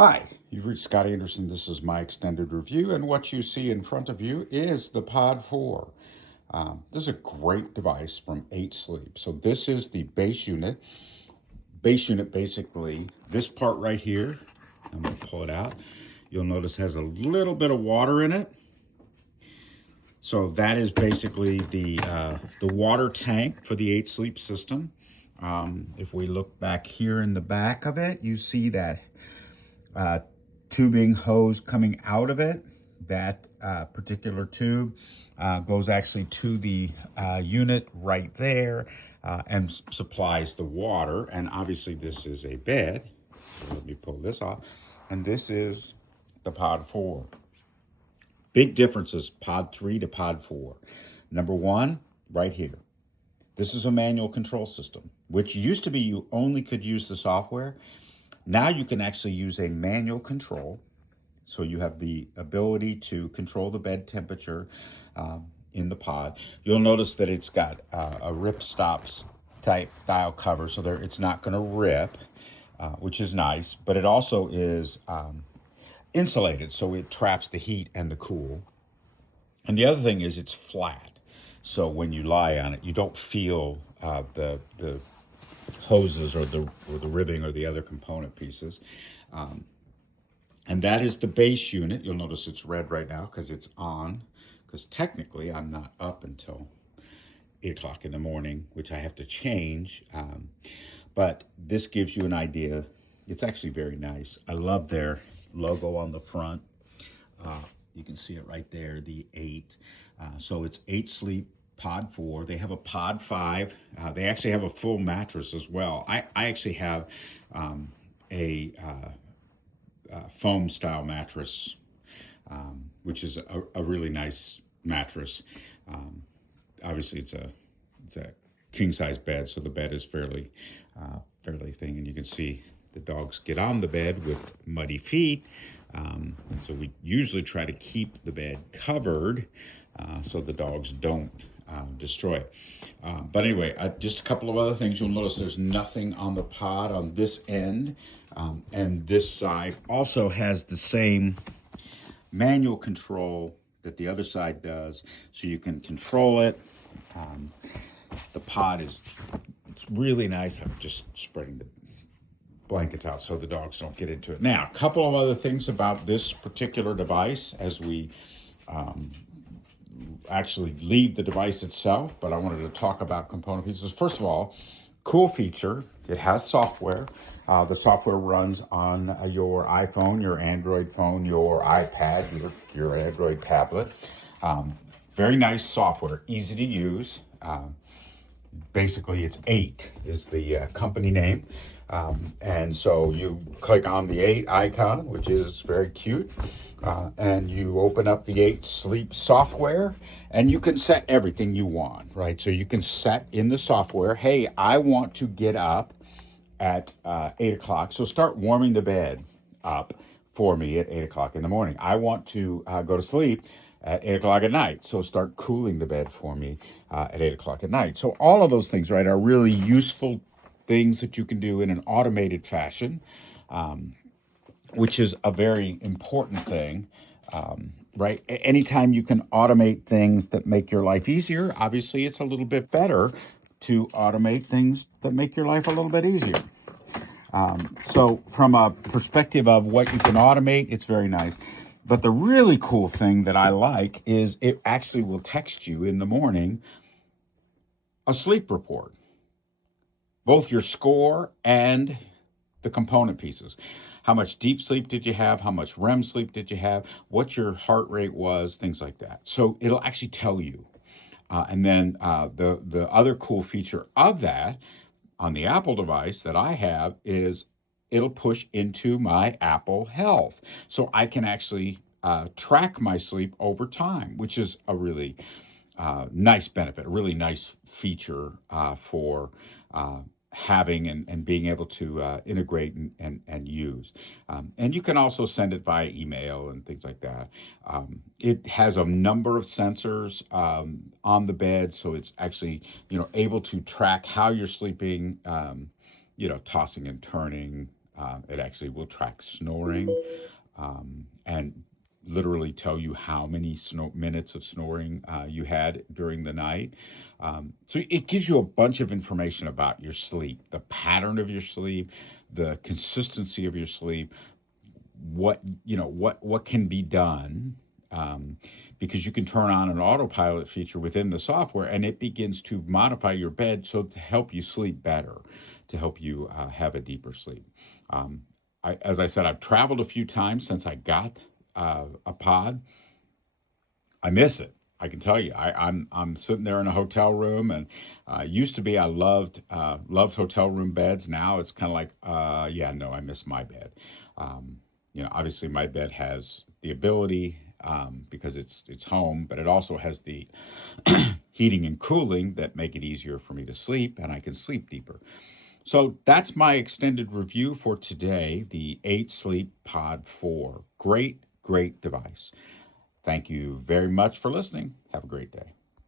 Hi, you've reached Scott Anderson. This is my extended review, and what you see in front of you is the Pod 4. This is a great device from 8 Sleep. So this is the base unit. Base unit, basically, this part right here, I'm going to pull it out. You'll notice has a little bit of water in it. So that is basically the water tank for the 8 Sleep system. If we look back here in the back of it, you see that uh, tubing hose coming out of it. That particular tube goes actually to the unit right there and supplies the water. And obviously this is a bed. So let me pull this off. And this is the Pod 4. Big differences, Pod 3 to Pod 4. Number one, right here. This is a manual control system, which used to be you only could use the software. Now you can actually use a manual control. So you have the ability to control the bed temperature in the pod. You'll notice that it's got a rip stops type style cover, so there it's not going to rip, which is nice. But it also is insulated, so it traps the heat and the cool. And the other thing is it's flat, so when you lie on it, you don't feel the hoses or the ribbing or the other component pieces. And that is the base unit. You'll notice it's red right now because it's on, because technically I'm not up until 8 o'clock in the morning, which I have to change. But this gives you an idea. It's actually very nice. I love their logo on the front. You can see it right there, the 8. So it's 8 Sleep Pod 4. They have a Pod 5. They actually have a full mattress as well. I actually have a foam style mattress, which is a really nice mattress. Obviously, it's a king size bed, so the bed is fairly thin, and you can see the dogs get on the bed with muddy feet. So we usually try to keep the bed covered so the dogs don't destroy it. But anyway, just a couple of other things. You'll notice there's nothing on the pod on this end. And this side also has the same manual control that the other side does. So you can control it. The pod it's really nice. I'm just spreading the blankets out so the dogs don't get into it. Now, a couple of other things about this particular device as we actually leave the device itself, but I wanted to talk about component pieces. First of all, cool feature, it has software. The software runs on your iPhone, your Android phone, your iPad, your Android tablet. Very nice software, easy to use. Basically, it's 8 is the company name. And so you click on the 8 icon, which is very cute, and you open up the 8 Sleep software, and you can set everything you want, right? So you can set in the software, hey, I want to get up at 8 o'clock, so start warming the bed up for me at 8 o'clock in the morning. I want to go to sleep at 8 o'clock at night, so start cooling the bed for me at 8 o'clock at night. So all of those things, right, are really useful things that you can do in an automated fashion, which is a very important thing, right? Anytime you can automate things that make your life easier, obviously it's a little bit better to automate things that make your life a little bit easier. So from a perspective of what you can automate, it's very nice. But the really cool thing that I like is it actually will text you in the morning a sleep report, both your score and the component pieces. How much deep sleep did you have? How much REM sleep did you have? What your heart rate was, things like that. So it'll actually tell you. And then the other cool feature of that on the Apple device that I have is it'll push into my Apple Health. So I can actually track my sleep over time, which is a really nice benefit, a really nice feature for having and being able to integrate and use. And you can also send it via email and things like that. It has a number of sensors on the bed, so it's actually able to track how you're sleeping, tossing and turning, It actually will track snoring and literally tell you how many minutes of snoring you had during the night. So it gives you a bunch of information about your sleep, the pattern of your sleep, the consistency of your sleep, what can be done, um, because you can turn on an autopilot feature within the software and it begins to modify your bed so to help you sleep better, to help you have a deeper sleep. um, as I said, I've traveled a few times since I got a pod. I miss it. I can tell you, I'm sitting there in a hotel room, and used to be I loved hotel room beds. Now it's kind of like, yeah, no, I miss my bed. Obviously my bed has the ability, because it's home, but it also has the heating and cooling that make it easier for me to sleep, and I can sleep deeper. So that's my extended review for today, the 8 Sleep Pod 4. Great, great device. Thank you very much for listening. Have a great day.